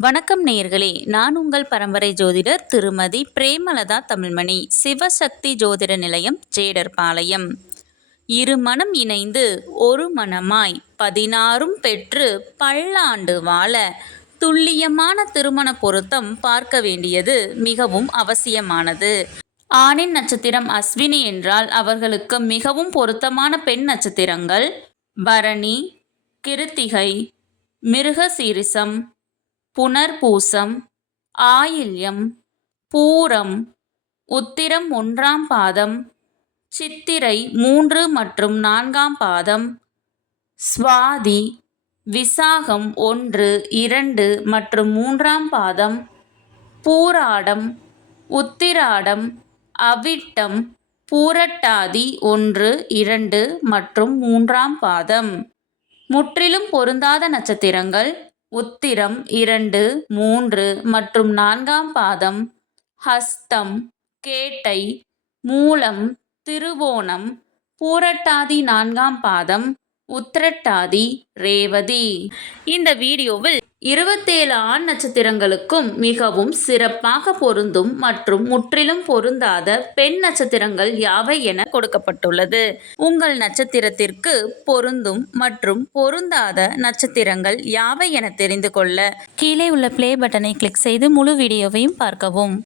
வணக்கம் நேயர்களே, நான் உங்கள் பரம்பரை ஜோதிடர் திருமதி பிரேமலதா தமிழ்மணி, சிவசக்தி ஜோதிட நிலையம், ஜேடர்பாளையம். இரு மனம் இணைந்து ஒரு மனமாய் 16ம் பெற்று பல்லாண்டு வாழ துல்லியமான திருமண பொருத்தம் பார்க்க வேண்டியது மிகவும் அவசியமானது. ஆணின் நட்சத்திரம் அஸ்வினி என்றால் அவர்களுக்கு மிகவும் பொருத்தமான பெண் நட்சத்திரங்கள் பரணி, கிருத்திகை, மிருகசீரிசம், புனர்பூசம், ஆயில்யம், பூரம், உத்திரம் 1ஆம் பாதம், சித்திரை 3 மற்றும் 4ஆம் பாதம், சுவாதி, விசாகம் 1, 2 மற்றும் 3ஆம் பாதம், பூராடம், உத்திராடம், அவிட்டம், பூரட்டாதி 1, 2 மற்றும் 3ஆம் பாதம். முற்றிலும் பொருந்தாத நட்சத்திரங்கள் உத்திரம் 2, 3 மற்றும் 4ஆம் பாதம், ஹஸ்தம், கேட்டை, மூலம், திருவோணம், பூரட்டாதி 4ஆம் பாதம், உத்திரட்டாதி, ரேவதி. இந்த வீடியோவில் 27 ஆண் நட்சத்திரங்களுக்கும் மிகவும் சிறப்பாக பொருந்தும் மற்றும் முற்றிலும் பொருந்தாத பெண் நட்சத்திரங்கள் யாவை என கொடுக்கப்பட்டுள்ளது. உங்கள் நட்சத்திரத்திற்கு பொருந்தும் மற்றும் பொருந்தாத நட்சத்திரங்கள் யாவை என தெரிந்து கொள்ள கீழே உள்ள ப்ளே பட்டனை கிளிக் செய்து முழு வீடியோவையும் பார்க்கவும்.